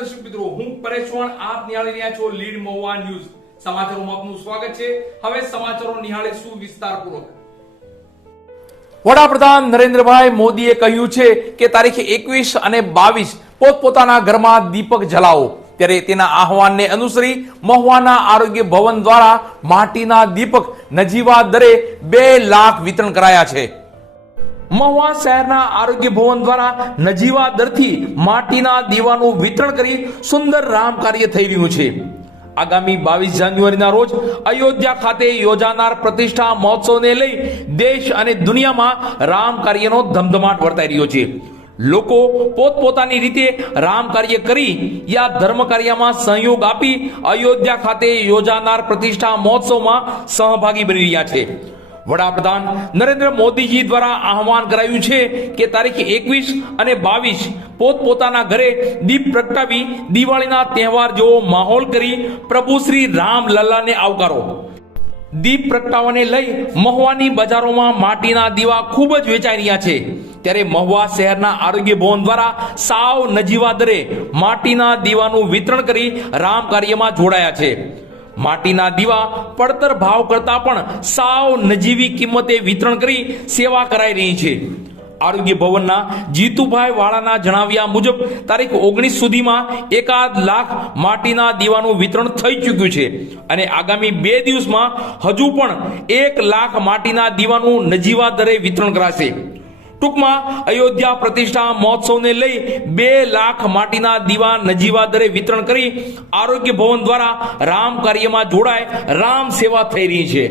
દર્શક મિત્રો, હું પરેશ ચૌહાણ, આપ નિહાળી રહ્યા છો લીડ મહુવા ન્યૂઝ. સમાચારોમાં આપનું સ્વાગત છે. હવે સમાચારો નિહાળીશું વિસ્તારપૂર્વક. વડાપ્રધાન નરેન્દ્રભાઈ મોદીએ કહ્યું છે કે તારીખ 21 અને 22 પોતપોતાના ઘરમાં દીપક જલાવો. ત્યારે તેના આહવાનને અનુસરી મહુવાના આરોગ્ય ભવન દ્વારા માટીના દીપક નજીવા દરે 2 લાખ વિતરણ કરાયા છે. મહુવા શહેરના આરોગ્ય ભવન દ્વારા નજીવા દરથી માટીના દીવાનું વિતરણ કરી સુંદર રામ કાર્ય થઈ રહ્યું છે. આગામી 22 જાન્યુઆરીના રોજ અયોધ્યા ખાતે યોજાનાર પ્રતિષ્ઠા મહોત્સવને લઈ દેશ અને દુનિયામાં રામ કાર્યનો ધમધમાટ વર્તાઈ રહ્યો છે. લોકો પોતપોતાની રીતે રામ કાર્ય કરી યા ધર્મ કાર્યમાં સહયોગ આપી અયોધ્યા ખાતે યોજાનાર પ્રતિષ્ઠા મહોત્સવમાં સહભાગી બની રહ્યા છે. વડાપ્રધાન નરેન્દ્ર મોદીજી દ્વારા આહવાન કરાયું છે કે તારીખ 21 અને 22 પોતપોતાના ઘરે દીપ પ્રગટાવી દિવાળીના તહેવાર જેવો માહોલ કરી પ્રભુ શ્રી રામ લલ્લાને આવકારો. દીપ પ્રગટાવવાને લઈ મહુવાની બજારોમાં માટીના દીવા ખૂબ જ વેચાઈ રહ્યા છે. ત્યારે મહુવા શહેરના આરોગ્ય ભવન દ્વારા સાવ નજીવા દરે માટીના દીવાનું વિતરણ કરી રામ કાર્યમાં જોડાયા છે. માટીના દીવા પડતર ભાવ કરતા પણ સાવ નજીવી કિંમતે વિતરણ કરી સેવા કરાઈ રહી છે. આરોગ્ય ભવનના જીતુભાઈ વાળાના જણાવ્યા મુજબ તારીખ 19 સુધીમાં 1 લાખ માટીના દીવાનું વિતરણ થઈ ચૂક્યું છે અને આગામી 2 દિવસમાં હજુ પણ 1 લાખ માટીના દીવાનું નજીવા દરે વિતરણ કરાશે. ટૂંકમાં અયોધ્યા પ્રતિષ્ઠા મહોત્સવને લઈ 2 લાખ માટીના દીવા નજીવા દરે વિતરણ કરી આરોગ્ય ભવન દ્વારા રામ કાર્યમાં જોડાય રામ સેવા થઈ રહી છે.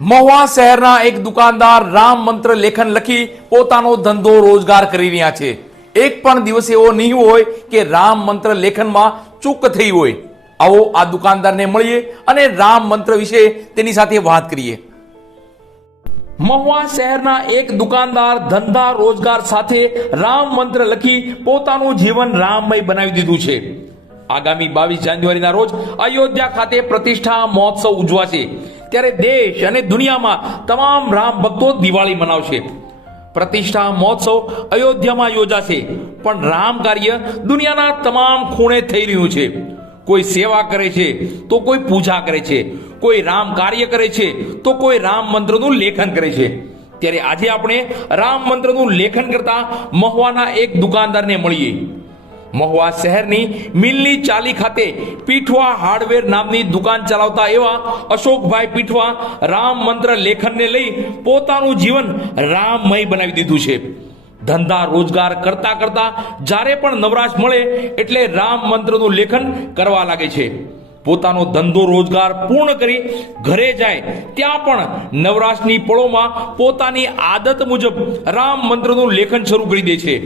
મહુવા શહેરના એક દુકાનદાર રામ મંત્ર લેખન લખી પોતાનો ધંધો રોજગાર કરી રહ્યા છે. એક પણ દિવસ એવો નહીં હોય કે રામ મંત્ર લેખનમાં ચૂક થઈ હોય. આવો આ દુકાનદારને મળીએ અને રામ મંત્ર વિશે તેની સાથે વાત કરીએ. મહુવા શહેરના એક દુકાનદાર ધંધા રોજગાર સાથે રામ મંત્ર લખી પોતાનું જીવન રામમય બનાવી દીધું છે. આગામી 22 જાન્યુઆરીના રોજ અયોધ્યા ખાતે પ્રતિષ્ઠા મહોત્સવ ઉજવાશે. ત્યારે દેશ અને દુનિયામાં તમામ રામ ભક્તો દિવાળી મનાવશે. પ્રતિષ્ઠા મહોત્સવ અયોધ્યામાં યોજાશે, પણ રામ કાર્ય દુનિયાના તમામ ખૂણે થઈ રહ્યું છે. કોઈ સેવા કરે છે તો કોઈ પૂજા કરે છે, કોઈ રામ કાર્ય કરે છે તો કોઈ રામ મંત્રનું લેખન કરે છે. ત્યારે આજે આપણે રામ મંત્રનું લેખન કરતા મહુવાના એક દુકાનદારને મળીએ. મહુવા શહેરની મિલની ચાલી ખાતે પીઠવા હાર્ડવેર નામની દુકાન ચલાવતા એવા અશોકભાઈ પીઠવા રામ મંત્ર લેખનને લઈ પોતાનું જીવન રામમય બનાવી દીધું છે. ધંધા રોજગાર કરતા કરતા જ્યારે પણ નવરાશ મળે એટલે રામ મંત્રનું લેખન કરવા લાગે છે. પોતાનો ધંધો રોજગાર પૂર્ણ કરી ઘરે જાય ત્યાં પણ નવરાશની પળોમાં પોતાની આદત મુજબ રામ મંત્રનું લેખન શરૂ કરી દે છે.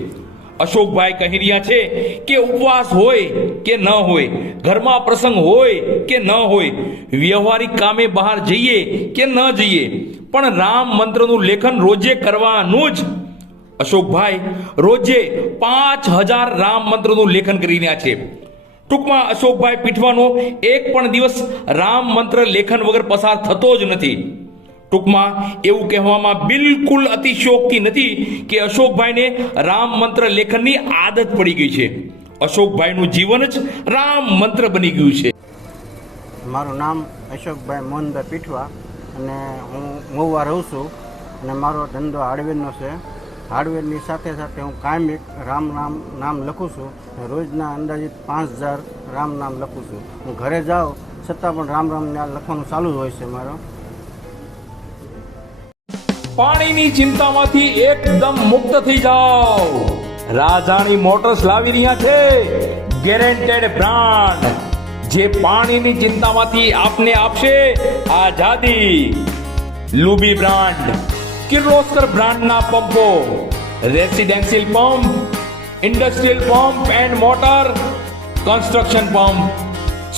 અશોકભાઈ કહી રહ્યા છે કે ઉપવાસ હોય કે ન હોય, ઘરમાં પ્રસંગ હોય કે ન હોય, વ્યવહારિક કામે બહાર જઈએ કે ન જઈએ, પણ રામ મંત્રનું લેખન રોજે કરવાનું જ. અશોકભાઈ રોજે 5000 રામ મંત્રનું લેખન કરી રહ્યા છે. ટૂંકમાં અશોકભાઈ પીઠવાનો એક પણ દિવસ રામ મંત્ર લેખન વગર પસાર થતો જ નથી. ટૂંકમાં એવું કહેવામાં બિલકુલ અતિશયોક્તિ નથી કે અશોકભાઈને રામ મંત્ર લેખનની આદત પડી ગઈ છે. અશોકભાઈનું જીવન જ રામ મંત્ર બની ગયું છે. મારું નામ અશોકભાઈ મોહનભાઈ પીઠવા અને હું મહુવા રહું છું અને મારો ધંધો હાર્ડવેરનો છે. હાર્ડવેરની સાથે સાથે હું કાયમિક રામ નામ લખું છું. રોજના અંદાજિત 5000 રામ નામ લખું છું. હું ઘરે જાઉં છતાં પણ રામ લખવાનું ચાલુ જ હોય છે મારો. પાણીની ચિંતામાંથી એકદમ મુક્ત થઈ જાઓ. રાજાણી મોટર્સ લાવી રહ્યા છે ગેરંટેડ બ્રાન્ડ, જે પાણીની ચિંતામાંથી આપને આપશે આઝાદી. લુબી બ્રાન્ડ, કિર્લોસ્કર બ્રાન્ડના પંપો, residential pump, industrial pump and motor, construction pump,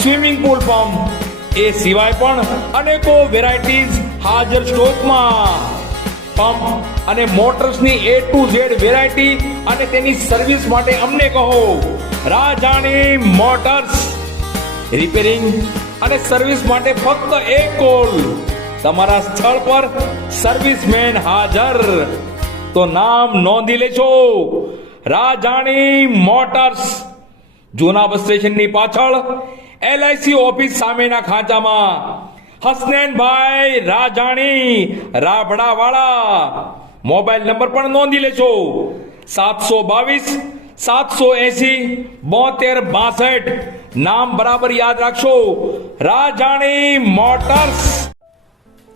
swimming pool pump, એ સિવાય પણ અનેકો વેરાયટીઝ હાજર સ્ટોકમાં. પંપ અને મોટર્સની A to Z વેરાયટી અને તેની સર્વિસ માટે અમને કહો રાજાણી મોટર્સ. રિપેરિંગ અને સર્વિસ માટે ફક્ત એક કોલ. તમારા સ્થળ પર સર્વિસમેન હાજર. તો નામ નોંધી લેજો, રાજાણી મોટર્સ, જૂના બસ સ્ટેશનની પાછળ LIC ઓફિસ સામેના ખાંચામાં. હસનૈનભાઈ રાજાણી, રાબડાવાળા. મોબાઈલ નંબર પણ નોંધી લેજો 722 780 7262. નામ બરાબર યાદ રાખશો, રાજાણી મોટર્સ.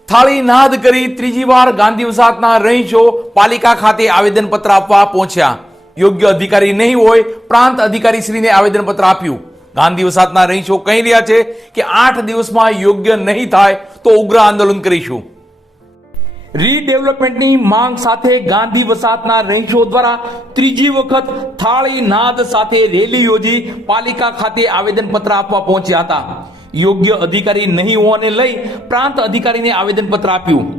થાળી નાદ કરી ત્રીજી વાર ગાંધી વસાહતના રહીશો પાલિકા ખાતે આવેદનપત્ર આપવા પહોંચ્યા. યોગ્ય અધિકારી નહીં હોય પ્રાંત અધિકારી શ્રીને આવેદનપત્ર આપ્યું. ગાંધી વસાહતના રહીશો કહી રહ્યા છે કે 8 દિવસમાં યોગ્ય નહીં થાય તો ઉગ્ર આંદોલન કરીશું. રીડેવલપમેન્ટની માંગ સાથે ગાંધી વસાહતના રહીશો દ્વારા ત્રીજી વખત થાળી નાદ સાથે રેલી યોજી પાલિકા ખાતે આવેદનપત્ર આપવા પહોંચ્યા હતા. યોગ્ય અધિકારી નહીં હોવાને લઈ પ્રાંત અધિકારીને આવેદનપત્ર આપ્યું.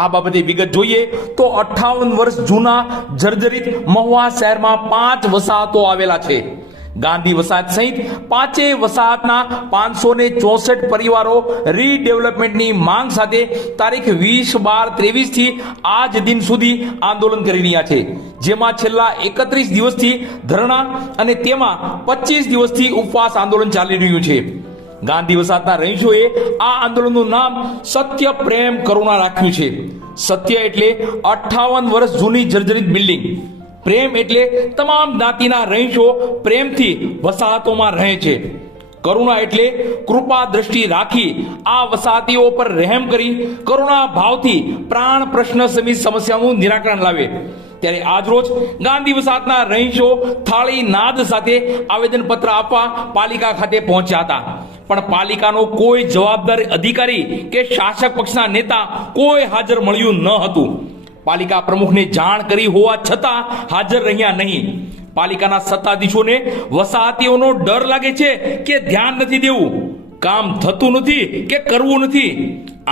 આ બાબતે વિગત જોઈએ તો 58 વર્ષ જૂના જર્જરિત મહુવા શહેરમાં 5 વસાહતો આવેલા છે. ગાંધી વસાહત સહિત 5 વસાહતના 564 પરિવારો રીડેવલપમેન્ટની માંગ સાથે તારીખ 20/12/23 થી આજ દિન સુધી આંદોલન કરી રહ્યા છે, જેમાં છેલ્લા 31 દિવસથી ધરણા અને તેમાં 25 દિવસથી ઉપવાસ આંદોલન ચાલી રહ્યું છે. ગાંધી વસાહતના રહીશોએ આ આંદોલનનું નામ સત્ય પ્રેમ કરુણા રાખ્યું છે. સત્ય એટલે 58 વર્ષ જૂની જર્જરિત બિલ્ડિંગ, પ્રેમ એટલે તમામ જ્ઞાતિના રહીશો પ્રેમથી વસાહતોમાં રહે છે, કરુણા એટલે કૃપા દ્રષ્ટિ રાખી આ વસાહતીઓ પર રહેમ કરી કરુણા ભાવથી પ્રાણ પ્રશ્ન સમિત સમસ્યાનું નિરાકરણ લાવે. ત્યારે આજરોજ ગાંધી વસાહતના રહીશો થાળી નાદ સાથે આવેદનપત્ર આપવા પાલિકા ખાતે પહોંચ્યા હતા, પણ પાલિકાનો કોઈ જવાબદાર અધિકારી કે શાસક પક્ષના નેતા કોઈ હાજર મળ્યું ન હતું. પાલિકા પ્રમુખને જાણ કરી હોવા છતાં હાજર રહ્યા નહીં. પાલિકાના સત્તાધીશોને વસાહતીઓનો ડર લાગે છે કે ધ્યાન નથી દેવું, કામ થતું નથી કે કરવું નથી.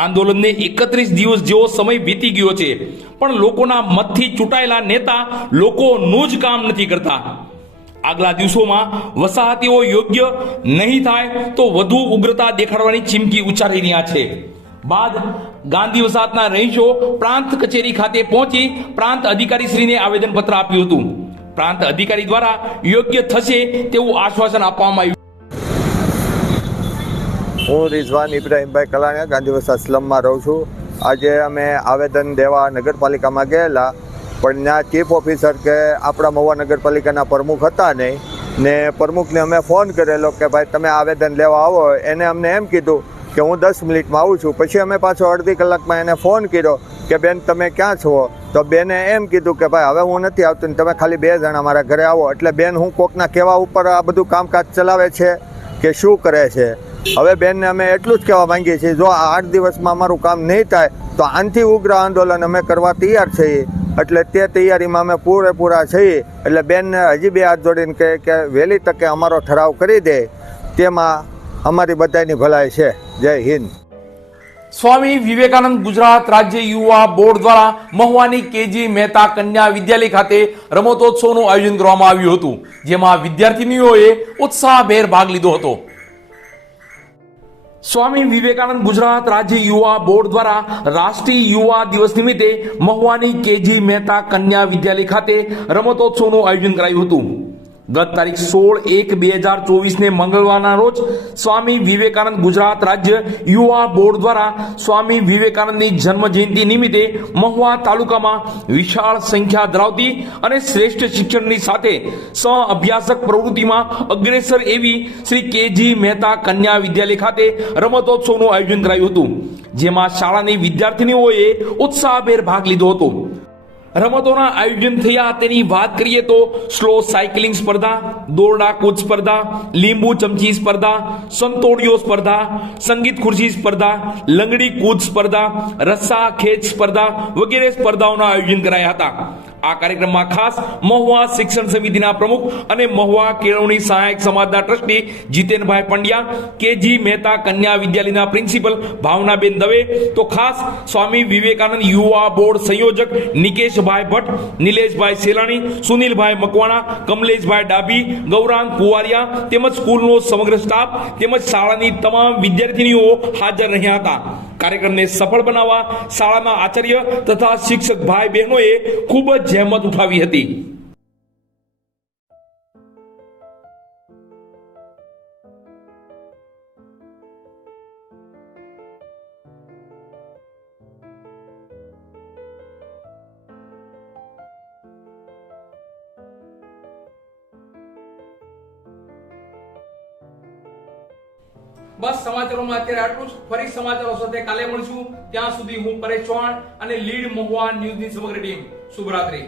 આંદોલનને 31 દિવસ જેવો સમય વીતી ગયો છે, પણ લોકોના મતથી ચૂંટાયેલા નેતા લોકોનું જ કામ નથી કરતા. આગલા દિવસોમાં વસાહતીઓ યોગ્ય નહીં થાય તો વધુ ઉગ્રતા દેખાડવાની ચીમકી ઉચ્ચારી રહ્યા છે. બાદ ગાંધી વસાહતના રહીશો પ્રાંત કચેરી ખાતે પહોંચી પ્રાંત અધિકારી શ્રીને આવેદનપત્ર આપ્યું હતું. પ્રાંત અધિકારી દ્વારા યોગ્ય થશે તેવું આશ્વાસન આપવામાં આવ્યું. હું રિઝવાન ઇબ્રાહીમભાઈ કલાણીયા ગાંધી વસાહત સ્લમમાં રહું છું. આજે અમે આવેદન દેવા નગરપાલિકામાં ગયેલા, પણ ત્યાં ચીફ ઓફિસર કે આપણા મહુવા નગરપાલિકાના પ્રમુખ હતા નહીં, ને પ્રમુખને અમે ફોન કરેલો કે ભાઈ તમે આવેદન લેવા આવો. એને અમને એમ કીધું કે હું 10 મિનિટમાં આવું છું. પછી અમે પાછો અડધી કલાકમાં એને ફોન કર્યો કે બેન તમે ક્યાં છો? તો બેને એમ કીધું કે ભાઈ હવે હું નથી આવતું ને તમે ખાલી 2 જણા મારા ઘરે આવો. એટલે બેન હું કોકના કહેવા ઉપર આ બધું કામકાજ ચલાવે છે કે શું કરે છે? હવે બેનને અમે એટલું જ કહેવા માંગીએ છીએ, જો આ 8 દિવસમાં અમારું કામ નહીં થાય તો આનાથી ઉગ્ર આંદોલન અમે કરવા તૈયાર છીએ. એટલે તે તૈયારીમાં અમે પૂરેપૂરા છીએ. એટલે બેનને હજી 2 હાથ જોડીને કહે કે વહેલી તકે અમારો ઠરાવ કરી દે, તેમાં અમારી બધાની ભલાઈ છે. જય હિન્દ. સ્વામી વિવેકાનંદ ગુજરાત રાજ્ય યુવા બોર્ડ દ્વારા મહુવાની કેજી મહેતા કન્યા વિદ્યાલય ખાતે રમતોત્સવનું આયોજન કરવામાં આવ્યું હતું, જેમાં વિદ્યાર્થીનીઓએ ઉત્સાહભેર ભાગ લીધો હતો. સ્વામી વિવેકાનંદ ગુજરાત રાજ્ય યુવા બોર્ડ દ્વારા રાષ્ટ્રીય યુવા દિવસ નિમિત્તે મહુવાની કેજી મહેતા કન્યા વિદ્યાલય ખાતે રમતોત્સવનું આયોજન કરાયું હતું. ગત તારીખ 16/1/2024 ને મંગળવારના રોજ સ્વામી વિવેકાનંદ ગુજરાત રાજ્ય યુવા બોર્ડ દ્વારા સ્વામી વિવેકાનંદની જન્મ જયંતિ નિમિત્તે મહુવા તાલુકામાં વિશાળ સંખ્યા ધરાવતી અને શ્રેષ્ઠ શિક્ષણની સાથે સહ અભ્યાસક પ્રવૃત્તિમાં અગ્રેસર એવી શ્રી કેજી મહેતા કન્યા વિદ્યાલય ખાતે રમતોત્સવનું આયોજન કરાયું હતું, જેમાં શાળાની વિદ્યાર્થીનીઓએ ઉત્સાહભેર ભાગ લીધો હતો. રમતોના આયોજન થયા તેની વાત કરીએ તો સ્લો સાયકલિંગ સ્પર્ધા, દોરડા કૂદ સ્પર્ધા, લીંબુ ચમચી સ્પર્ધા, સંતોડિયો સ્પર્ધા, સંગીત ખુરશી સ્પર્ધા, લંગડી કૂદ સ્પર્ધા, રસ્સા ખેંચ સ્પર્ધા વગેરે સ્પર્ધાઓના આયોજન કરાયા હતા. આ કાર્યક્રમમાં ખાસ મહુવા શિક્ષણ સમિતિના પ્રમુખ અને મહુવા કેળવણી સહાયક સમાજના ટ્રસ્ટી જીતેનભાઈ પંડ્યા, કેજી મહેતા કન્યા વિદ્યાલયના પ્રિન્સિપલ ભાવનાબેન દવે, તો ખાસ સ્વામી વિવેકાનંદ યુવા બોર્ડ સંયોજક નિકેશભાઈ ભટ્ટ, નિલેશભાઈ સેલાણી, સુનિલભાઈ મકવાણા, કમલેશભાઈ ડાભી, ગૌરાંગ કુવારિયા તેમજ સ્કૂલનો સમગ્ર સ્ટાફ તેમજ શાળાની તમામ વિદ્યાર્થીનીઓ હાજર રહ્યા હતા. કાર્યક્રમને સફળ બનાવવા શાળાના આચાર્ય તથા શિક્ષક ભાઈ બહેનોએ ખૂબ જ જહેમત ઉઠાવી હતી. બસ સમાચારોમાં અત્યારે આટલું જ. ફરી સમાચારો સાથે કાલે મળશું. ત્યાં સુધી હું પરેશ ચૌહાણ અને લીડ મહુવા ન્યૂઝની સમગ્ર ટીમ શુભરાત્રી.